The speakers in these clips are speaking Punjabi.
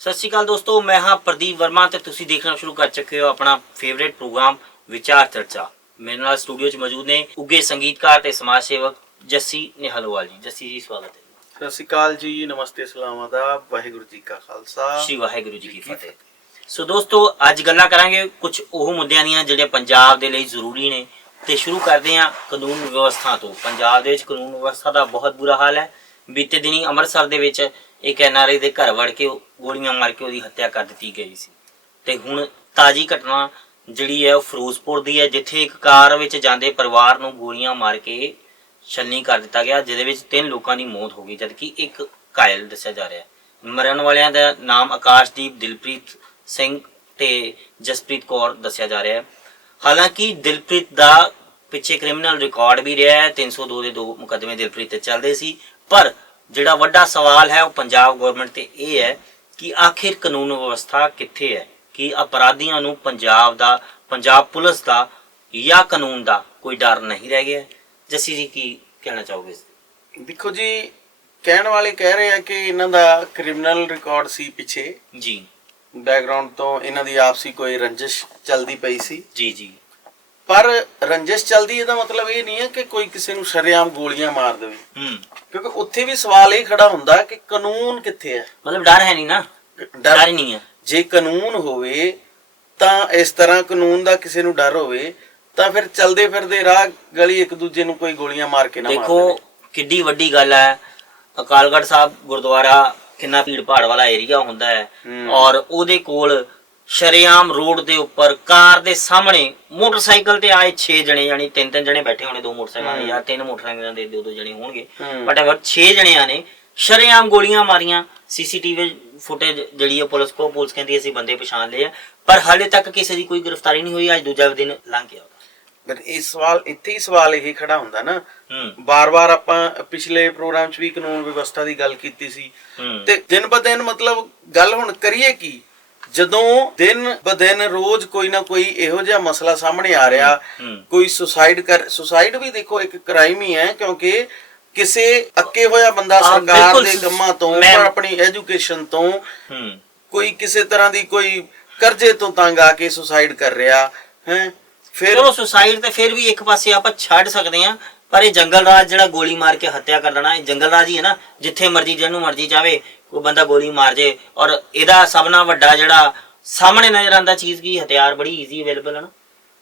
ਸਤਿ ਸ਼੍ਰੀ ਅਕਾਲ ਦੋਸਤੋ ਮੈਂ ਹਾਂ ਪ੍ਰਦੀਪ ਵਰਮਾ ਤੇ ਤੁਸੀਂ ਦੇਖਣਾ ਸ਼ੁਰੂ ਕਰ ਚੁੱਕੇ ਹੋ ਆਪਣਾ ਫੇਵਰੇਟ ਪ੍ਰੋਗਰਾਮ ਵਿਚਾਰ ਚਰਚਾ। ਮੇਰੇ ਨਾਲ ਸਟੂਡੀਓ 'ਚ ਮੌਜੂਦ ਨੇ ਉੱਗੇ ਸੰਗੀਤਕਾਰ ਤੇ ਸਮਾਜ ਸੇਵਕ ਜੱਸੀ ਨਿਹਲਵਾਲ ਜੀ। ਜੱਸੀ ਜੀ ਸਵਾਗਤ ਹੈ। ਸਤਿ ਸ਼੍ਰੀ ਅਕਾਲ ਜੀ ਨਮਸਤੇ ਸਲਾਮ ਦਾ ਵਾਹਿਗੁਰੂ ਜੀ ਕਾ ਖਾਲਸਾ। ਸ਼੍ਰੀ ਵਾਹਿਗੁਰੂ ਜੀ ਕੀ ਫਤਿਹ। ਸੋ ਦੋਸਤੋ ਅੱਜ ਗੱਲਾਂ ਕਰਾਂਗੇ ਕੁਝ ਉਹ ਮੁੱਦਿਆਂ ਦੀਆਂ ਜਿਹੜੇ ਪੰਜਾਬ ਦੇ ਲਈ ਜ਼ਰੂਰੀ ਨੇ ਤੇ ਸ਼ੁਰੂ ਕਰਦੇ ਹਾਂ ਕਾਨੂੰਨ ਵਿਵਸਥਾ ਤੋਂ। ਪੰਜਾਬ ਦੇ ਵਿੱਚ ਕਾਨੂੰਨ ਵਿਵਸਥਾ ਦਾ ਬਹੁਤ ਬੁਰਾ ਹਾਲ ਹੈ। ਬੀਤੇ ਦਿਨੀ ਅੰਮ੍ਰਿਤਸਰ ਦੇ ਵਿੱਚ ਇੱਕ ਐਨਆਰਆਈ ਦੇ ਘਰ ਵੜ ਕੇ ਗੋਲੀਆਂ ਮਾਰ ਕੇ ਉਹਦੀ ਹੱਤਿਆ ਕਰ ਦਿੱਤੀ ਗਈ ਸੀ। ਤੇ ਹੁਣ ਤਾਜੀ ਘਟਨਾ ਜਿਹੜੀ ਹੈ ਉਹ ਫਿਰੋਜ਼ਪੁਰ ਦੀ ਹੈ, ਜਿੱਥੇ ਇੱਕ ਕਾਰ ਵਿੱਚ ਜਾਂਦੇ ਪਰਿਵਾਰ ਨੂੰ ਗੋਲੀਆਂ ਮਾਰ ਕੇ ਛਲਨੀ ਕਰ ਦਿੱਤਾ ਗਿਆ, ਜਿਹਦੇ ਵਿੱਚ ਤਿੰਨ ਲੋਕਾਂ ਦੀ ਮੌਤ ਹੋ ਗਈ, ਜਦਕਿ ਇੱਕ ਘਾਇਲ ਦੱਸਿਆ ਜਾ ਰਿਹਾ ਹੈ। ਮਰਨ ਵਾਲਿਆਂ ਦਾ ਨਾਮ ਆਕਾਸ਼ਦੀਪ, ਦਿਲਪ੍ਰੀਤ ਸਿੰਘ ਤੇ ਜਸਪ੍ਰੀਤ ਕੌਰ ਦੱਸਿਆ ਜਾ ਰਿਹਾ ਹੈ। ਹਾਲਾਂਕਿ ਦਿਲਪ੍ਰੀਤ ਦਾ ਪਿੱਛੇ ਕ੍ਰਿਮੀਨਲ ਰਿਕਾਰਡ ਵੀ ਰਿਹਾ ਹੈ 302 ਦੇ ਦੋ ਮੁਕਦਮੇ ਦਿਲਪ੍ਰੀਤ ਤੇ ਚੱਲਦੇ ਸੀ, ਪਰ ਜਿਹੜਾ ਵੱਡਾ ਸਵਾਲ ਹੈ ਉਹ ਪੰਜਾਬ ਗਵਰਨਮੈਂਟ ਤੇ ਇਹ ਹੈ ਕਿ ਆਖਿਰ ਕਾਨੂੰਨ ਵਿਵਸਥਾ ਕਿੱਥੇ ਹੈ? ਕਿ ਅਪਰਾਧੀਆਂ ਨੂੰ ਪੰਜਾਬ ਦਾ ਪੰਜਾਬ ਪੁਲਿਸ ਦਾ ਜਾਂ ਕਾਨੂੰਨ ਦਾ ਕੋਈ ਡਰ ਨਹੀਂ ਰਹਿ ਗਿਆ? ਜੱਸੀ ਜੀ ਕੀ ਕਹਿਣਾ ਚਾਹੋਗੇ? ਦੇਖੋ ਜੀ ਕਹਿਣ ਵਾਲੇ ਕਹਿ ਰਹੇ ਆ ਕਿ ਇਹਨਾਂ ਦਾ ਕ੍ਰਿਮੀਨਲ ਰਿਕਾਰਡ ਸੀ ਪਿੱਛੇ। ਜੀ। ਬੈਕਗ੍ਰਾਉਂਡ ਤੋਂ ਇਹਨਾਂ ਦੀ ਆਪਸੀ ਕੋਈ ਰੰਜਿਸ਼ ਚੱਲਦੀ ਪਈ ਸੀ। ਜੀ ਜੀ। ਪਰ ਰੰਜਿਸ਼ ਚੱਲਦੀ ਇਹਦਾ ਮਤਲਬ ਇਹ ਨਹੀਂ ਹੈ ਕਿ ਕੋਈ ਕਿਸੇ ਨੂੰ ਸ਼ਰੇਆਮ ਗੋਲੀਆਂ ਮਾਰ ਦੇਵੇ। ਹੂੰ। ਕਿਉਂਕਿ ਉੱਥੇ ਵੀ ਸਵਾਲ ਇਹ ਖੜਾ ਹੁੰਦਾ ਕਿ ਕਾਨੂੰਨ ਕਿੱਥੇ ਹੈ? ਮਤਲਬ ਡਰ ਹੈ ਨਹੀਂ ਨਾ। ਡਰ ਹੀ ਨਹੀਂ ਹੈ। ਜੇ ਕਾਨੂੰਨ ਹੋਵੇ ਤਾਂ ਇਸ ਤਰ੍ਹਾਂ ਕਾਨੂੰਨ ਦਾ ਕਿਸੇ ਨੂੰ ਡਰ ਹੋਵੇ ਤਾਂ ਫਿਰ ਚਲਦੇ ਫਿਰਦੇ ਰਾਹ ਗਲੀ ਇੱਕ ਦੂਜੇ ਨੂੰ ਕੋਈ ਗੋਲੀਆਂ ਮਾਰ ਕੇ ਨਾ ਮਾਰ ਦੇਖੋ ਕਿੱਡੀ ਵੱਡੀ ਗੱਲ ਹੈ। ਅਕਾਲਗੜ੍ਹ ਸਾਹਿਬ ਗੁਰਦੁਆਰਾ ਕਿੰਨਾ ਭੀੜ ਭਾੜ ਵਾਲਾ ਏਰੀਆ ਹੁੰਦਾ ਹੈ। ਹੂੰ। ਔਰ ਉਹਦੇ ਕੋਲ ਸ਼ਰੇਆਮ ਰੋਡ ਦੇ ਉੱਪਰ ਕਾਰ ਦੇ ਸਾਹਮਣੇ ਮੋਟਰਸਾਈਕਲ ਤੇ ਆਏ 6 ਜਣੇ ਯਾਨੀ ਤਿੰਨ ਤਿੰਨ ਜਣੇ ਬੈਠੇ ਹੋਣੇ ਦੋ ਮੋਟਰਸਾਈਕਲਾਂ ਦੇ। ਜਾਂ ਤਿੰਨ ਮੋਟਰਸਾਈਕਲਾਂ ਦੇ ਦੋ ਦੋ ਜਣੇ ਹੋਣਗੇ। ਬਟ ਅਗਰ 6 ਜਣਿਆਂ ਨੇ ਸ਼ਰੇਆਮ ਗੋਲੀਆਂ ਮਾਰੀਆਂ ਸੀਸੀਟੀਵੀ ਫੁਟੇਜ ਜਿਹੜੀ ਹੈ ਪੁਲਿਸ ਕੋ ਪੁਲਿਸ ਕਹਿੰਦੀ ਅਸੀਂ ਬੰਦੇ ਪਛਾਣ ਲਏ ਆ ਪਰ ਹਾਲੇ ਤੱਕ ਕਿਸੇ ਦੀ ਕੋਈ ਗ੍ਰਿਫਤਾਰੀ ਨਹੀਂ ਹੋਈ ਅੱਜ ਦੂਜਾ ਦਿਨ ਲੰਘ ਗਿਆ। ਫਿਰ ਇਹ ਸਵਾਲ ਇੱਥੇ ਹੀ ਸਵਾਲ ਇਹ ਖੜਾ ਹੁੰਦਾ ਨਾ ਬਾਰ-ਬਾਰ ਆਪਾਂ ਪਿਛਲੇ ਪ੍ਰੋਗਰਾਮ 'ਚ ਵੀ ਕਾਨੂੰਨ ਵਿਵਸਥਾ ਦੀ ਗੱਲ ਕੀਤੀ ਸੀ ਤੇ ਦਿਨ ਬ ਦਿਨ ਮਤਲਬ ਗੱਲ ਹੁਣ ਕਰੀਏ ਕੀ ਜਦੋਂ ਦਿਨ ਬ ਦਿਨ ਰੋਜ਼ ਕੋਈ ਨਾ ਕੋਈ ਇਹੋ ਜਿਹਾ ਮਸਲਾ ਸਾਹਮਣੇ ਆ ਰਿਹਾ ਕੋਈ ਸੁਸਾਈਡ ਕਰ ਸੁਸਾਈਡ ਵੀ ਦੇਖੋ ਇੱਕ ਕ੍ਰਾਈਮ ਹੀ ਹੈ ਕਿਉਂਕਿ ਕਿਸੇ ਅੱਕੇ ਹੋਇਆ ਬੰਦਾ ਸਰਕਾਰ ਦੇ ਕੰਮਾਂ ਤੋਂ ਆਪਣੀ ਐਜੂਕੇਸ਼ਨ ਤੋਂ ਕੋਈ ਕਿਸੇ ਤਰ੍ਹਾਂ ਦੀ ਕੋਈ ਕਰਜ਼ੇ ਤੋਂ ਤੰਗ ਆ ਕੇ ਸੁਸਾਈਡ ਕਰ ਰਿਹਾ ਹੈ? ਫਿਰ ਚਲੋ ਸੁਸਾਈਡ ਤੇ ਫਿਰ ਵੀ ਇੱਕ ਪਾਸੇ ਆਪਾਂ ਛੱਡ ਸਕਦੇ ਆ ਪਰ ਇਹ ਜੰਗਲ ਰਾਜ ਜਿਹੜਾ ਗੋਲੀ ਮਾਰ ਕੇ ਹੱਤਿਆ ਕਰ ਦੇਣਾ ਇਹ ਜੰਗਲ ਰਾਜ ਹੀ ਹੈ ਨਾ ਜਿੱਥੇ ਮਰਜ਼ੀ ਜਿਹਨੂੰ ਮਰਜ਼ੀ ਜਾਵੇ ਕੋਈ ਬੰਦਾ ਗੋਲੀ ਮਾਰ ਜੇ ਔਰ ਇਹਦਾ ਸਭ ਨਾਲ ਵੱਡਾ ਜਿਹੜਾ ਸਾਹਮਣੇ ਨਜ਼ਰ ਆਉਂਦਾ ਚੀਜ਼ ਕੀ ਹਥਿਆਰ ਬੜੀ ਈਜ਼ੀ ਅਵੇਲੇਬਲ ਹੈ ਨਾ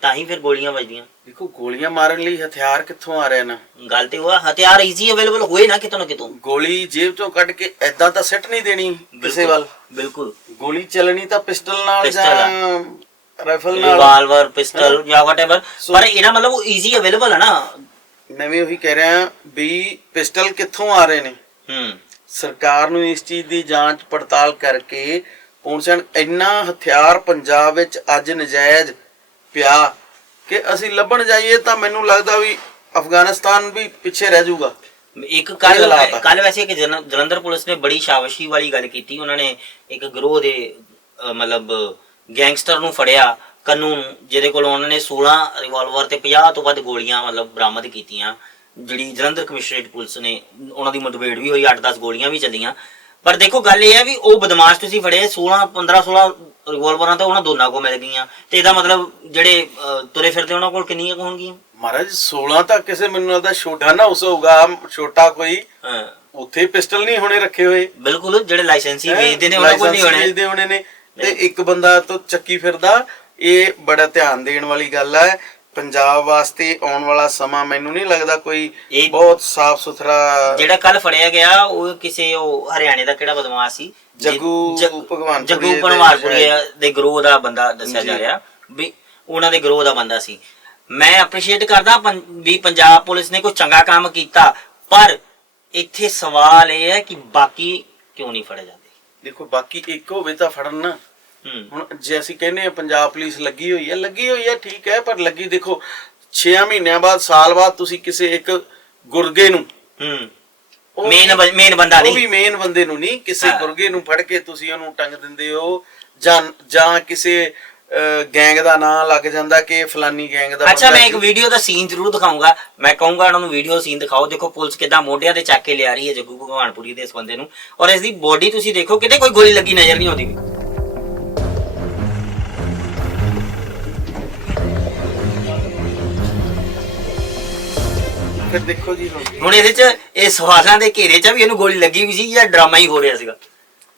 ਤਾਂ ਹੀ ਫਿਰ ਗੋਲੀਆਂ ਵੱਜਦੀਆਂ। ਦੇਖੋ ਗੋਲੀਆਂ ਮਾਰਨ ਲਈ ਹਥਿਆਰ ਕਿੱਥੋਂ ਆ ਰਹੇ ਨੇ? ਗੱਲ ਤੇ ਉਹ ਆ, ਹਥਿਆਰ ਈਜ਼ੀ ਅਵੇਲੇਬਲ ਹੋਏ ਨਾ ਕਿਤੋਂ ਨਾ ਕਿਤੋਂ। ਗੋਲੀ ਜੇਬ ਚੋਂ ਕੱਢ ਕੇ ਐਦਾਂ ਤਾਂ ਸਿੱਟ ਨਹੀਂ ਦੇਣੀ ਕਿਸੇ ਵੱਲ। ਬਿਲਕੁਲ। ਗੋਲੀ ਚੱਲਣੀ ਤਾਂ ਪਿਸਟਲ ਨਾਲ ਜਾਂ ਰਾਈਫਲ ਨਾਲ। ਰਿਵਾਲਵਰ ਪਿਸਟਲ ਜਾਂ ਵਾਟਐਵਰ ਪਰ ਇਹਦਾ ਮਤਲਬ ਉਹ ਈਜ਼ੀ ਅਵੇਲੇਬਲ ਹੈ ਨਾ। ਨਵੇਂ ਉਹੀ ਕਹਿ ਰਿਹਾ ਵੀ ਪਿਸਟਲ ਕਿੱਥੋਂ ਆ ਰਹੇ ਨੇ? ਹੂੰ। ਸਰਕਾਰ ਨੂੰ ਇਸ ਚੀਜ਼ ਦੀ ਜਾਂਚ ਪੜਤਾਲ ਕਰਕੇ ਪਹੁੰਚਣ ਇੰਨਾ ਹਥਿਆਰ ਪੰਜਾਬ ਵਿੱਚ ਅੱਜ ਨਜਾਇਜ਼ ਪਿਆ ਕਿ ਅਸੀਂ ਲੱਭਣ ਜਾਈਏ ਤਾਂ ਮੈਨੂੰ ਲੱਗਦਾ ਵੀ ਅਫਗਾਨਿਸਤਾਨ ਵੀ ਪਿੱਛੇ ਰਹਿ ਜਾਊਗਾ। ਇੱਕ ਕੱਲ। ਕੱਲ ਵੈਸੇ ਇੱਕ ਜਲੰਧਰ ਪੁਲਿਸ ਨੇ ਬੜੀ ਸ਼ਾਵਸ਼ੀ ਵਾਲੀ ਗੱਲ ਕੀਤੀ। ਉਹਨਾਂ ਨੇ ਇੱਕ ਗਰੋਹ ਦੇ ਮਤਲਬ ਗੈਂਗਸਟਰ ਨੂੰ ਫੜਿਆ ਕੰਨੂ ਜਿਹਦੇ ਕੋਲ ਉਹਨਾਂ ਨੇ 16 ਰਿਵਾਲਵਰ ਤੇ 50 ਤੋਂ ਵੱਧ ਗੋਲੀਆਂ ਮਤਲਬ ਬਰਾਮਦ ਕੀਤੀਆਂ। ਜਿਹੜੀ ਜਲੰਧਰ ਕਮਿਸ਼ਨਰੇਟ ਪੁਲਿਸ ਨੇ ਉਹਨਾਂ ਦੀ ਮੁठਭੇੜ ਵੀ ਹੋਈ 8-10 ਗੋਲੀਆਂ ਵੀ ਚੱਲੀਆਂ। ਪਰ ਦੇਖੋ ਗੱਲ ਇਹ ਹੈ ਵੀ ਉਹ ਬਦਮਾਸ਼ ਤੁਸੀਂ ਫੜੇ 16 15 16 ਰਿਵਾਲਵਰਾਂ ਤਾਂ ਉਹਨਾਂ ਦੋਨਾਂ ਕੋਲ ਮਿਲ ਗਈਆਂ। ਤੇ ਇਹਦਾ ਮਤਲਬ ਜਿਹੜੇ ਤੁਰੇ ਫਿਰਦੇ ਉਹਨਾਂ ਕੋਲ ਕਿੰਨੀਆਂ ਕੁ ਹੋਣਗੀਆਂ? ਮਹਾਰਾਜ 16 ਤਾਂ ਕਿਸੇ ਮੈਨੂੰ ਲੱਗਦਾ ਛੋਟਾ ਨਾ ਉਸ ਹੋਊਗਾ ਛੋਟਾ ਕੋਈ ਹਾਂ, ਉੱਥੇ ਪਿਸਟਲ ਨਹੀਂ ਹੋਣੇ ਰੱਖੇ ਹੋਏ। ਬਿਲਕੁਲ ਜਿਹੜੇ ਲਾਇਸੈਂਸੀ? ਵੇਚਦੇ ਨੇ ਉਹਨਾਂ ਕੋਲ ਨਹੀਂ ਹੋਣੇ। ਵੇਚਦੇ ਹੋਣੇ ਨੇ। ਤੇ ਇੱਕ ਬੰਦਾ ਤੋਂ ਚੱਕੀ ਫਿਰਦਾ ਇਹ ਬੜਾ ਧਿਆਨ ਦੇਣ ਵਾਲੀ ਗੱਲ ਹੈ। ਪੰਜਾਬ ਵਾਸਤੇ ਆਉਣ ਵਾਲਾ ਸਮਾਂ ਮੈਨੂੰ ਨਹੀਂ ਲੱਗਦਾ ਕੋਈ ਇਹ- ਬਹੁਤ ਸਾਫ਼ ਸੁਥਰਾ ਜਿਹੜਾ ਕੱਲ ਫੜਿਆ ਗਿਆ ਉਹ ਕਿਸੇ ਉਹ ਹਰਿਆਣੇ ਦਾ ਕਿਹੜਾ ਬਦਮਾਸ਼ ਸੀ? ਜੱਗੂ ਜ- ਜੱਗੂ ਦੇ ਭਗਵਾਨਪੁਰੀਏ ਦੇ ਗਰੋਹ ਦਾ ਬੰਦਾ ਦੱਸਿਆ ਜਾ ਜੀ। ਰਿਹਾ ਵੀ ਉਹਨਾਂ ਦੇ ਗਰੋਹ ਦਾ ਬੰਦਾ ਸੀ। ਮੈਂ ਅਪਰੀਸ਼ੀਏਟ ਕਰਦਾ ਪੰ- ਵੀ ਪੰਜਾਬ ਪੁਲਿਸ ਨੇ ਕੋਈ ਚੰਗਾ ਕੰਮ ਕੀਤਾ ਪਰ ਇੱਥੇ ਸਵਾਲ ਇਹ ਹੈ ਕਿ ਬਾਕੀ ਕਿਉਂ ਨਹੀਂ ਫੜੇ ਜਾਂਦੇ? ਦੇਖੋ ਬਾਕੀ ਇੱਕ ਹੋਵੇ ਤਾਂ ਫੜਨ ਨਾ। ਹੁਣ ਜੇ ਅਸੀਂ ਕਹਿੰਦੇ ਆ ਪੰਜਾਬ ਪੁਲਿਸ ਲੱਗੀ ਹੋਈ ਹੈ ਲੱਗੀ ਹੋਈ ਹੈ ਠੀਕ ਹੈ ਪਰ ਲੱਗੀ ਦੇਖੋ 6 ਮਹੀਨਿਆਂ ਬਾਅਦ ਸਾਲ ਬਾਅਦ ਤੁਸੀਂ ਕਿਸੇ ਇੱਕ ਗੁਰਗੇ ਨੂੰ ਹੂੰ। ਮੇਨ ਮੇਨ ਬੰਦਾ ਉਹ ਵੀ ਨਹੀਂ। ਮੇਨ ਬੰਦੇ ਨੂੰ ਨਹੀਂ ਕਿਸੇ। ਗੁਰਗੇ ਨੂੰ ਫੜ ਕੇ ਤੁਸੀਂ ਉਹਨੂੰ ਟੰਗ ਦਿੰਦੇ ਹੋ ਜਾਂ ਜਾਂ ਕਿਸੇ ਗੈਂਗ ਦਾ ਨਾਂ ਲੱਗ ਜਾਂਦਾ ਕਿ ਫਲਾਨੀ ਗੈਂਗ ਦਾ ਅੱਛਾ ਮੈਂ ਇੱਕ। ਵੀਡੀਓ ਦਾ ਸੀਨ ਜ਼ਰੂਰ ਦਿਖਾਉਂਗਾ ਮੈਂ ਕਹੂੰਗਾ ਉਹਨਾਂ ਨੂੰ ਵੀਡੀਓ ਸੀਨ ਦਿਖਾਓ। ਦੇਖੋ ਪੁਲਿਸ ਕਿਦਾਂ ਮੋਢਿਆਂ ਤੇ ਚੱਕ ਕੇ ਲਿਆ ਰਹੀ ਹੈ ਜੱਗੂ ਭਗਵਾਨਪੁਰੀ ਦੇ ਇਸ ਬੰਦੇ ਨੂੰ। ਔਰ ਇਸ ਦੀ ਬੋਡੀ ਤੁਸੀਂ ਦੇਖੋ ਕਿਤੇ ਕੋਈ ਗੋਲੀ ਲੱਗੀ ਨਜ਼ਰ ਨਹੀਂ ਆਉਂਦੀ ਫਿਰ ਦੇਖੋ ਜੀ ਹੁਣ। ਹੁਣ ਇਹਦੇ ਚ ਇਹ ਸਵਾਲਾਂ ਦੇ ਘੇਰੇ ਚ ਵੀ ਇਹਨੂੰ ਗੋਲੀ ਲੱਗੀ ਵੀ ਸੀ ਜਾਂ ਡਰਾਮਾ ਹੀ ਹੋ ਰਿਹਾ ਸੀਗਾ?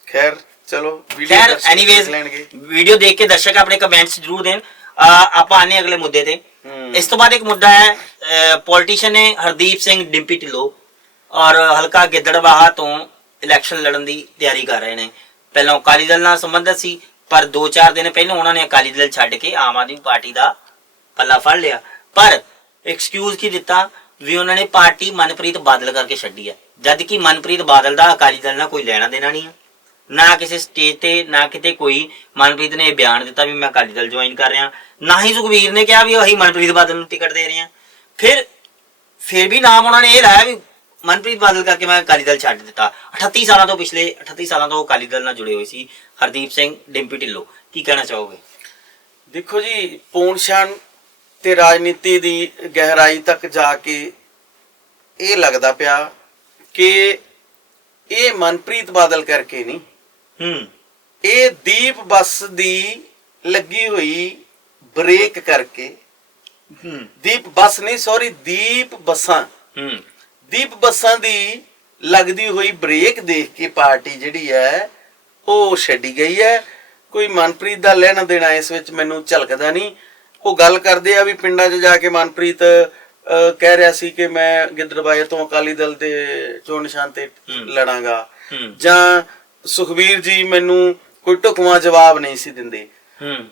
ਖੈਰ ਚਲੋ ਵੀਡੀਓ ਖੈਰ ਐਨੀਵੇਜ਼ ਲੈਣਗੇ। ਵੀਡੀਓ ਦੇਖ ਕੇ ਦਰਸ਼ਕ ਆਪਣੇ ਕਮੈਂਟਸ ਜ਼ਰੂਰ ਦੇਣ। ਆਪਾਂ ਆਨੇ ਅਗਲੇ ਮੁੱਦੇ ਤੇ। ਹਮ। ਇਸ ਤੋਂ ਬਾਅਦ ਇੱਕ ਮੁੱਦਾ ਹੈ ਪੋਲੀਟੀਸ਼ੀਅਨ ਨੇ ਹਰਦੀਪ ਸਿੰਘ ਡਿੰਪੀ ਢਿੱਲੋਂ ਔਰ ਹਲਕਾ ਗਿੱਦੜਬਾਹਾ ਤੋਂ ਇਲੈਕਸ਼ਨ ਲੜਨ ਦੀ ਤਿਆਰੀ ਕਰ ਰਹੇ ਨੇ। ਪਹਿਲਾਂ ਅਕਾਲੀ ਦਲ ਨਾਲ ਸੰਬੰਧਿਤ ਸੀ ਪਰ 2-4 ਦਿਨ ਪਹਿਲਾਂ ਉਹਨਾਂ ਨੇ ਅਕਾਲੀ ਦਲ ਛੱਡ ਕੇ ਆਮ ਆਦਮੀ ਪਾਰਟੀ ਦਾ ਪੱਲਾ ਫੜ ਲਿਆ। ਪਰ ਐਕਸਕਿਊਜ਼ ਕੀ ਦਿੱਤਾ? ਵੀ ਉਹਨਾਂ ਨੇ ਪਾਰਟੀ ਮਨਪ੍ਰੀਤ ਬਾਦਲ ਕਰਕੇ ਛੱਡੀ ਹੈ ਜਦ ਕਿ ਮਨਪ੍ਰੀਤ ਬਾਦਲ ਦਾ ਅਕਾਲੀ ਦਲ ਨਾਲ ਕੋਈ ਲੈਣਾ ਦੇਣਾ ਨਹੀਂ ਹੈ ਨਾ ਕਿਸੇ ਸਟੇਜ ਤੇ, ਨਾ ਕਿਤੇ ਕੋਈ ਮਨਪ੍ਰੀਤ ਨੇ ਬਿਆਨ ਦਿੱਤਾ ਵੀ ਮੈਂ ਅਕਾਲੀ ਦਲ ਜੁਆਇਨ ਕਰ ਰਿਹਾ। ਨਾ ਹੀ ਸੁਖਵੀਰ ਨੇ ਕਿਹਾ ਵੀ ਅਸੀਂ ਮਨਪ੍ਰੀਤ ਬਾਦਲ ਨੂੰ ਟਿਕਟ ਦੇ ਰਹੇ ਹਾਂ ਫਿਰ ਫਿਰ ਵੀ ਨਾਮ ਉਹਨਾਂ ਨੇ ਇਹ ਲਾਇਆ ਵੀ ਮਨਪ੍ਰੀਤ ਬਾਦਲ ਕਰਕੇ ਮੈਂ ਅਕਾਲੀ ਦਲ ਛੱਡ ਦਿੱਤਾ। 38 ਸਾਲਾਂ ਤੋਂ ਪਿਛਲੇ 38 ਸਾਲਾਂ ਤੋਂ ਅਕਾਲੀ ਦਲ ਨਾਲ ਜੁੜੇ ਹੋਏ ਸੀ। ਹਰਦੀਪ ਸਿੰਘ, ਡਿੰਪੀ ਢਿੱਲੋਂ। ਕੀ ਕਹਿਣਾ ਚਾਹੋਗੇ? ਦੇਖੋ ਜੀ ਪੌਣਛਾਣ ਤੇ ਰਾਜਨੀਤੀ ਦੀ ਗਹਿਰਾਈ ਤੱਕ ਜਾ ਕੇ ਇਹ ਲੱਗਦਾ ਪਿਆ ਕਿ ਇਹ ਮਨਪ੍ਰੀਤ ਬਾਦਲ ਕਰਕੇ ਨਹੀਂ। ਹੂੰ। ਇਹ ਦੀਪ ਬੱਸ ਦੀ ਲੱਗੀ ਹੋਈ ਬ੍ਰੇਕ ਕਰਕੇ। ਹੂੰ। ਦੀਪ ਬੱਸ ਨਹੀਂ ਸੌਰੀ ਦੀਪ ਬੱਸਾਂ। ਹੂੰ। ਦੀਪ ਬੱਸਾਂ ਦੀ ਲੱਗਦੀ ਹੋਈ ਬ੍ਰੇਕ ਦੇਖ ਕੇ ਪਾਰਟੀ ਜਿਹੜੀ ਹੈ ਉਹ ਛੱਡੀ ਗਈ ਹੈ। ਕੋਈ ਮਨਪ੍ਰੀਤ ਦਾ ਲੈਣਾ ਦੇਣਾ ਇਸ ਵਿੱਚ ਮੈਨੂੰ ਝਲਕਦਾ ਨਹੀਂ। ਉਹ ਗੱਲ ਕਰਦੇ ਆ ਵੀ ਪਿੰਡਾਂ 'ਚ ਜਾ ਕੇ ਮਨਪ੍ਰੀਤ ਕਹਿ ਰਿਹਾ ਸੀ ਕਿ ਮੈਂ ਗਿੱਦੜਬਾਏ ਤੋਂ ਅਕਾਲੀ ਦਲ ਦੇ ਚੋਣ ਨਿਸ਼ਾਨ ਤੇ। ਲੜਾਂਗਾ। ਜਾਂ ਸੁਖਵੀਰ ਜੀ ਮੈਨੂੰ ਕੋਈ ਢੁਕਵਾਂ ਜਵਾਬ ਨਹੀਂ ਸੀ ਦਿੰਦੇ। ਹੂੰ।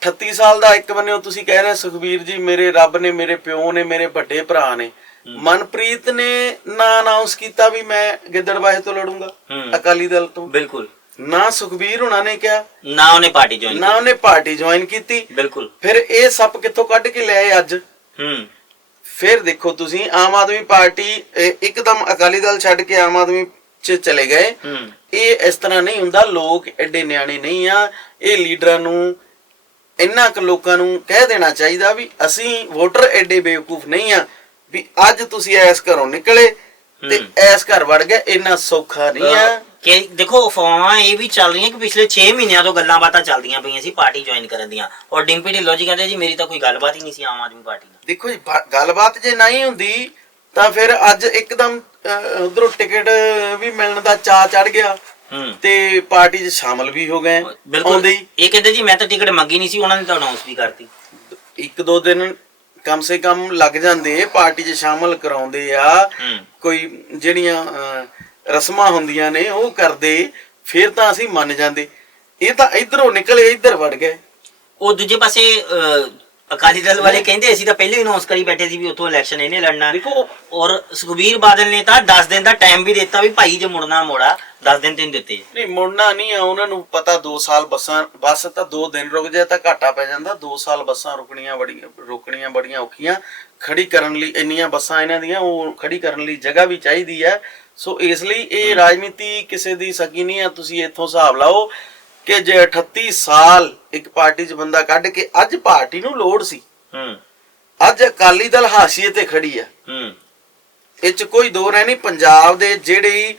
38 ਸਾਲ ਦਾ ਇੱਕ ਬੰਨੇ ਤੁਸੀਂ ਕਹਿ ਰਹੇ ਸੁਖਵੀਰ ਜੀ ਮੇਰੇ ਰੱਬ ਨੇ ਮੇਰੇ ਪਿਓ ਨੇ ਮੇਰੇ ਵੱਡੇ ਭਰਾ ਨੇ। ਮਨਪ੍ਰੀਤ ਨੇ ਨਾ ਅਨਾਉਂਸ ਕੀਤਾ ਵੀ ਮੈਂ ਗਿੱਦੜਬਾਹੇ ਤੋਂ ਲੜੂੰਗਾ। ਅਕਾਲੀ ਦਲ ਤੋਂ। ਬਿਲਕੁਲ। ਨਾ ਸੁਖਵੀਰ ਹੁਣਾਂ ਨੇ ਕਿਹਾ ਨਾ ਉਹਨੇ ਪਾਰਟੀ ਜੁਆਇਨ ਨਾ ਉਹਨੇ ਪਾਰਟੀ ਜੁਆਇਨ ਕੀਤੀ। ਬਿਲਕੁਲ। ਫਿਰ ਇਹ ਸੱਪ ਕਿੱਥੋਂ ਕੱਢ ਕੇ ਲਿਆਏ ਅੱਜ? ਹੂੰ। ਫਿਰ ਦੇਖੋ ਤੁਸੀਂ ਆਮ ਆਦਮੀ ਪਾਰਟੀ ਇਹ ਇੱਕਦਮ ਅਕਾਲੀ ਦਲ ਛੱਡ ਕੇ ਆਮ ਆਦਮੀ ਚ ਚਲੇ ਗਏ। ਹੂੰ। ਇਹ ਇਸ ਤਰ੍ਹਾਂ ਨਹੀਂ ਹੁੰਦਾ ਲੋਕ ਐਡੇ ਨਿਆਣੇ ਨਹੀਂ ਆ। ਇਹ ਲੀਡਰਾਂ ਨੂੰ ਇੰਨਾ ਕੁ ਲੋਕਾਂ ਨੂੰ ਕਹਿ ਦੇਣਾ ਚਾਹੀਦਾ ਵੀ ਅਸੀਂ ਵੋਟਰ ਐਡੇ ਬੇਵਕੂਫ ਨਹੀਂ ਆ ਵੀ ਅੱਜ ਤੁਸੀਂ ਐਸ ਘਰੋਂ ਨਿਕਲੇ। ਤੇ। ਐਸ ਘਰ ਵੜ ਗਏ ਇੰਨਾ ਸੌਖਾ ਨਹੀਂ ਆ। ਕਿ ਦੇਖੋ ਅਫਵਾਹਾਂ ਇਹ ਵੀ ਚੱਲ ਰਹੀਆਂ ਕਿ ਪਿਛਲੇ 6 ਮਹੀਨਿਆਂ ਤੋਂ ਗੱਲਾਂ ਬਾਤਾਂ ਚੱਲਦੀਆਂ ਪਈਆਂ ਸੀ ਪਾਰਟੀ ਜੁਆਇਨ ਕਰਨ ਦੀਆਂ। ਔਰ ਡਿੰਪੀ ਢਿੱਲੋਂ ਜੀ ਕਹਿੰਦੇ ਜੀ ਮੇਰੀ ਤਾਂ ਕੋਈ ਗੱਲਬਾਤ ਹੀ ਨਹੀਂ ਸੀ ਆਮ ਆਦਮੀ ਪਾਰਟੀ ਨਾਲ। ਦੇਖੋ ਜੀ ਗੱਲਬਾਤ ਜੇ ਨਹੀਂ ਹੁੰਦੀ ਤਾਂ ਫਿਰ ਅੱਜ ਇੱਕਦਮ ਉਧਰੋਂ ਟਿਕਟ ਵੀ ਮਿਲਣ ਦਾ ਚਾ ਚੜ ਗਿਆ। ਤੇ ਪਾਰਟੀ 'ਚ ਸ਼ਾਮਲ ਵੀ ਹੋ ਗਏ ਬਿਲਕੁਲ। ਆਉਂਦੇ ਹੀ। ਇਹ ਕਹਿੰਦੇ ਜੀ ਮੈਂ ਤਾਂ ਟਿਕਟ ਮੰਗੀ ਨਹੀਂ ਸੀ ਉਹਨਾਂ ਨੇ ਤਾਂ ਅਨਾਉਂਸ ਵੀ ਕਰਤੀ। ਇੱਕ ਦੋ ਦਿਨ ਕਮ ਸੇ ਕਮ ਲੱਗ ਜਾਂਦੇ ਪਾਰਟੀ 'ਚ ਸ਼ਾਮਲ ਕਰਾਉਂਦੇ ਆ। ਕੋਈ ਜਿਹੜੀਆਂ ਰਸਮਾਂ ਹੁੰਦੀਆਂ ਨੇ ਉਹ ਕਰਦੇ ਫਿਰ ਤਾਂ ਅਸੀਂ ਮੰਨ ਜਾਂਦੇ। ਇਹ ਤਾਂ ਇਧਰੋਂ ਨਿਕਲੇ ਇੱਧਰ ਵੜ ਗਏ। ਉਹ ਦੂਜੇ ਪਾਸੇ ਅਕਾਲੀ ਦਲ ਵਾਲੇ ਕਹਿੰਦੇ ਅਸੀਂ ਤਾਂ ਪਹਿਲੇ ਹੀ ਅਨਾਉਂਸ ਕਰੀ ਬੈਠੇ ਸੀ ਵੀ ਉੱਥੋਂ ਇਲੈਕਸ਼ਨ ਇਹਨੇ ਲੜਨਾ। ਦੇਖੋ ਔਰ ਸੁਖਬੀਰ ਬਾਦਲ ਨੇ ਤਾਂ 10 ਦਿਨ ਦਾ ਟਾਈਮ ਵੀ ਦਿੱਤਾ ਵੀ ਭਾਈ ਜੇ ਮੁੜਨਾ ਮੋੜਾ 10 ਦਿਨ ਤੈਨੂੰ ਦਿੱਤੇ। ਨਹੀਂ ਮੁੜਨਾ ਨਹੀਂ ਆ ਉਹਨਾਂ ਨੂੰ ਪਤਾ 2 ਸਾਲ ਬੱਸਾਂ ਬੱਸ ਤਾਂ 2 ਦਿਨ ਰੁਕ ਜਾਏ ਤਾਂ ਘਾਟਾ ਪੈ ਜਾਂਦਾ। 2 ਸਾਲ ਬੱਸਾਂ ਰੁਕਣੀਆਂ ਬੜੀਆਂ ਰੋਕਣੀਆਂ ਬੜੀਆਂ ਔਖੀਆਂ। ਖੜੀ ਕਰਨ ਲਈ ਇੰਨੀਆਂ ਬੱਸਾਂ ਇਹਨਾਂ ਦੀਆਂ ਉਹ ਖੜੀ ਕਰਨ ਲਈ ਜਗ੍ਹਾ ਵੀ ਚਾਹੀਦੀ ਹੈ। ਸੋ ਇਸ ਲਈ ਇਹ ਰਾਜਨੀਤੀ ਕਿਸੇ ਦੀ ਸਕੀ ਨਹੀਂ ਆ ਤੁਸੀਂ ਇੱਥੋਂ ਹਿਸਾਬ ਲਾਓ। ਕਿ ਜੇ 38 ਸਾਲ ਇੱਕ ਪਾਰਟੀ 'ਚ ਬੰਦਾ ਕੱਢ ਕੇ ਅੱਜ ਪਾਰਟੀ ਨੂੰ ਲੋੜ ਸੀ। ਹੂੰ। ਅੱਜ ਅਕਾਲੀ ਦਲ ਹਾਸੀਏ ਤੇ ਖੜੀ ਹੈ ਹੂੰ। ਇਹ ਚ ਕੋਈ ਦੋ ਰਹਿ ਨਹੀਂ ਪੰਜਾਬ ਦੇ ਜਿਹੜੀ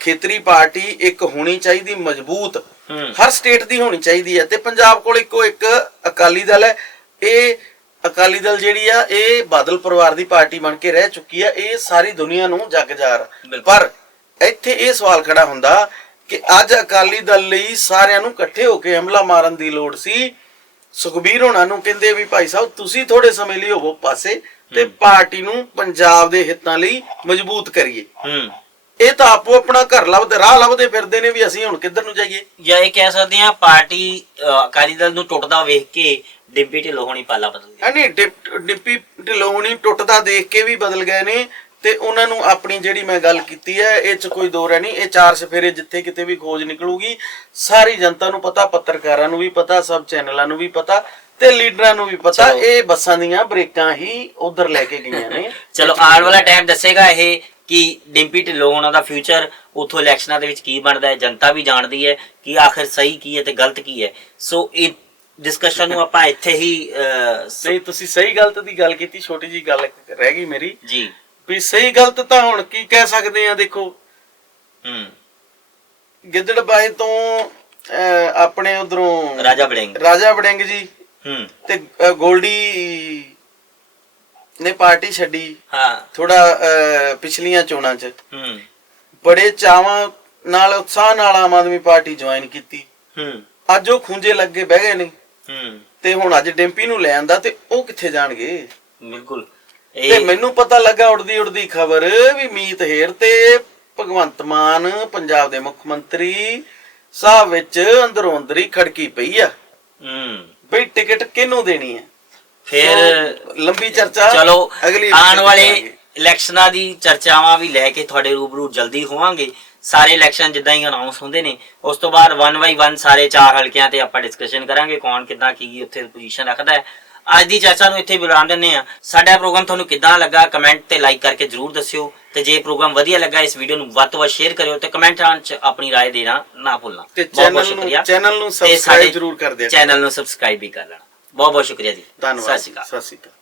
ਖੇਤਰੀ ਪਾਰਟੀ ਇੱਕ ਹੋਣੀ ਚਾਹੀਦੀ ਮਜ਼ਬੂਤ ਹਰ ਸਟੇਟ ਦੀ ਹੋਣੀ ਚਾਹੀਦੀ ਹੈ ਤੇ ਪੰਜਾਬ ਕੋਲ ਇੱਕੋ ਇੱਕ ਅਕਾਲੀ ਦਲ ਹੈ। ਇਹ ਅਕਾਲੀ ਦਲ ਜਿਹੜੀ ਆ ਇਹ ਬਾਦਲ ਪਰਿਵਾਰ ਦੀ ਪਾਰਟੀ ਬਣ ਕੇ ਰਹਿ ਚੁੱਕੀ ਆ। ਇਹ ਸਾਰੀ ਦੁਨੀਆ ਨੂੰ ਜੱਗ ਜਾਰ। ਪਰ ਇੱਥੇ ਇਹ ਸਵਾਲ ਖੜਾ ਹੁੰਦਾ ਕਿ ਅੱਜ ਅਕਾਲੀ ਦਲ ਲਈ ਸਾਰਿਆਂ ਨੂੰ ਇਕੱਠੇ ਹੋ ਕੇ ਹਮਲਾ ਮਾਰਨ ਦੀ ਲੋੜ ਸੀ। ਸੁਖਬੀਰ ਹੋਣਾ ਨੂੰ ਕਹਿੰਦੇ ਵੀ ਭਾਈ ਸਾਹਿਬ ਤੁਸੀਂ ਥੋੜੇ ਸਮੇਂ ਲਈ ਹੋਵੋ ਪਾਸੇ ਤੇ ਪਾਰਟੀ ਨੂੰ ਪੰਜਾਬ ਦੇ ਹਿੱਤਾਂ ਲਈ ਮਜ਼ਬੂਤ ਕਰੀਏ। ਹੂੰ। ਇਹ ਤਾਂ ਆਪੋ ਆਪਣਾ ਘਰ ਲੱਭਦੇ ਰਾਹ ਲੱਭਦੇ ਫਿਰਦੇ ਨੇ ਵੀ ਅਸੀਂ ਹੁਣ ਕਿੱਧਰ ਨੂੰ ਜਾਈਏ। ਜਾਂ ਇਹ ਕਹਿ ਸਕਦੇ ਆ ਪਾਰਟੀ ਅਕਾਲੀ ਦਲ ਨੂੰ ਟੁੱਟਦਾ ਵੇਖ ਕੇ ਡਿੰਪੀ ਢਿੱਲੋਂ ਹੋਣੀ ਪਾਲਾ ਬਦਲ ਗਈ ਨਹੀਂ ਡਿਪ- ਡਿਪਟੀ ਢਿਲੋਣੀ ਟੁੱਟਦਾ ਦੇਖ ਕੇ ਵੀ ਬਦਲ ਗਏ ਨੇ। ਤੇ ਉਹਨਾਂ ਨੂੰ ਆਪਣੀ ਜਿਹੜੀ ਮੈਂ ਗੱਲ ਕੀਤੀ ਹੈ ਇਹ ਚ ਕੋਈ ਦੋ ਰਹਿ ਨਹੀਂ ਇਹ ਚਾਰ ਸਫੇਰੇ ਜਿੱਥੇ ਕਿਤੇ ਵੀ ਖੋਜ ਨਿਕਲੂਗੀ ਸਾਰੀ ਜਨਤਾ ਨੂੰ ਪਤਾ ਪੱਤਰਕਾਰਾਂ ਨੂੰ ਵੀ ਪਤਾ ਸਭ ਚੈਨਲਾਂ ਨੂੰ ਵੀ ਪਤਾ ਤੇ ਲੀਡਰਾਂ ਨੂੰ ਵੀ ਪਤਾ। ਇਹ ਬੱਸਾਂ ਦੀਆਂ ਬ੍ਰੇਕਾਂ ਹੀ ਉਧਰ ਲੈ ਕੇ ਗਈਆਂ ਨੇ। ਚਲੋ ਆਉਣ ਵਾਲਾ ਟਾਈਮ ਦੱਸੇਗਾ ਇਹ ਕਿ ਡਿੰਪੀ ਢਿੱਲੋਂ ਉਹਨਾਂ ਦਾ ਫਿਊਚਰ ਉਥੋਂ ਇਲੈਕਸ਼ਨਾਂ ਦੇ ਵਿੱਚ ਕੀ ਬਣਦਾ ਹੈ ਜਨਤਾ ਵੀ ਜਾਣਦੀ ਹੈ ਕਿ ਆਖਰ ਸਹੀ ਕੀ ਹੈ ਤੇ ਗਲਤ ਕੀ ਹੈ। ਸੋ ਇਹ ਡਿਸਕਸ਼ਨ ਨੂੰ ਆਪਾਂ ਇੱਥੇ ਹੀ ਅਹ, ਸ- ਨਹੀਂ ਤੁਸੀਂ ਸਹੀ ਗਲਤ ਦੀ ਗੱਲ ਕੀਤੀ ਛੋਟੀ ਜੀ ਗੱਲ ਰਹਿ ਗਈ ਮੇਰੀ। ਜੀ। ਵੀ ਸਹੀ ਗਲਤ ਤਾਂ ਹੁਣ ਕੀ ਕਹਿ ਸਕਦੇ ਆ ਦੇਖੋ। ਹੂੰ। ਗਿੱਦੜਬਾਹੇ ਤੋਂ ਅਹ, ਆਪਣੇ ਉਧਰੋਂ ਰਾਜਾ ਬੜਿੰਗ ਰਾਜਾ ਵੜਿੰਗ ਜੀ ਹੂੰ। ਤੇ ਗੋਲਡੀ ਨੇ ਪਾਰਟੀ ਛੱਡੀ ਹਾਂ। ਥੋੜਾ ਪਿਛਲੀਆਂ ਚੋਣਾਂ 'ਚ। ਹੂੰ। ਬੜੇ ਚਾਵਾਂ ਨਾਲ ਉਤਸ਼ਾਹ ਨਾਲ ਆਮ ਆਦਮੀ ਪਾਰਟੀ ਜੁਆਇਨ ਕੀਤੀ। ਹੂੰ। ਅੱਜ ਉਹ ਖੁੰਝੇ ਲੱਗੇ ਬਹਿ ਗਏ ਨੇ। ਹੂੰ। ਤੇ ਹੁਣ ਅੱਜ ਡਿੰਪੀ ਨੂੰ ਲੈ ਆਂਦਾ ਤੇ ਉਹ ਕਿੱਥੇ ਜਾਣਗੇ? ਬਿਲਕੁਲ। ਤੇ ਮੈਨੂੰ ਪਤਾ ਲੱਗਾ ਉੜਦੀ ਉੜਦੀ ਖਬਰ ਵੀ ਮੀਤ ਹੇਰ ਤੇ ਭਗਵੰਤ ਮਾਨ ਪੰਜਾਬ ਦੇ ਮੁੱਖ ਮੰਤਰੀ ਸਾਹਿਬ ਵਿੱਚ ਅੰਦਰੋਂ ਅੰਦਰੀ ਖੜਕੀ ਪਈ ਆ। ਹੂੰ। ਬਈ ਟਿਕਟ ਕਿਹਨੂੰ ਦੇਣੀ ਹੈ? ਫਿਰ ਲੰਬੀ ਚਰਚਾ ਚਲੋ ਅਗਲੀ ਆਉਣ ਵਾਲੇ। ਇਲੈਕਸ਼ਨਾਂ ਦੀ ਚਰਚਾਵਾਂ ਵੀ ਲੈ ਕੇ ਤੁਹਾਡੇ ਰੂਬਰੂ ਜਲਦੀ ਹੋਵਾਂਗੇ। ਸਾਰੇ ਇਲੈਕਸ਼ਨ ਜਿੱਦਾਂ ਹੀ ਅਨਾਉਂਸ ਹੁੰਦੇ ਨੇ ਉਸ ਤੋਂ ਬਾਅਦ 1 ਬਾਈ 1 ਸਾਰੇ ਚਾਰ ਹਲਕਿਆਂ ਤੇ ਆਪਾਂ ਡਿਸਕਸ਼ਨ ਕਰਾਂਗੇ ਕੌਣ ਕਿੱਦਾਂ ਕੀ ਉੱਥੇ ਪੋਜੀਸ਼ਨ ਰੱਖਦਾ ਹੈ। ਅੱਜ ਦੀ ਚਰਚਾ ਨੂੰ ਇੱਥੇ ਵਿਰਾਮ ਦਿੰਦੇ ਆ ਸਾਡਾ ਪ੍ਰੋਗਰਾਮ ਤੁਹਾਨੂੰ ਕਿੱਦਾਂ ਲੱਗਾ ਕਮੈਂਟ ਤੇ ਲਾਈਕ ਕਰਕੇ ਜਰੂਰ ਦੱਸਿਓ ਤੇ ਜੇ ਪ੍ਰੋਗਰਾਮ ਵਧੀਆ ਲੱਗਾ ਇਸ ਵੀਡੀਓ ਨੂੰ ਵੱਧ ਤੋਂ ਵੱਧ ਸ਼ੇਅਰ ਕਰਿਓ ਤੇ ਕਮੈਂਟਾਂ 'ਚ ਆਪਣੀ رائے ਦੇਣਾ ਨਾ ਭੁੱਲਣਾ ਤੇ ਬਹੁਤ ਬਹੁਤ ਚੈਨਲ ਨੂੰ ਸ਼ੁਕਰੀਆ ਚੈਨਲ ਨੂੰ ਤੇ ਸਾਡੇ ਸਬਸਕ੍ਰਾਈਬ ਜ਼ਰੂਰ ਕਰ ਦਿਆ ਕਰੋ। ਚੈਨਲ ਨੂੰ ਸਬਸਕ੍ਰਾਈਬ ਵੀ ਕਰ ਲੈਣਾ ਬਹੁਤ ਬਹੁਤ ਸ਼ੁਕਰੀਆ ਜੀ ਧੰਨਵਾਦ ਸਤਿ ਸ਼੍ਰੀ ਅਕਾਲ ਸਤਿ ਸ਼੍ਰੀ ਅਕਾਲ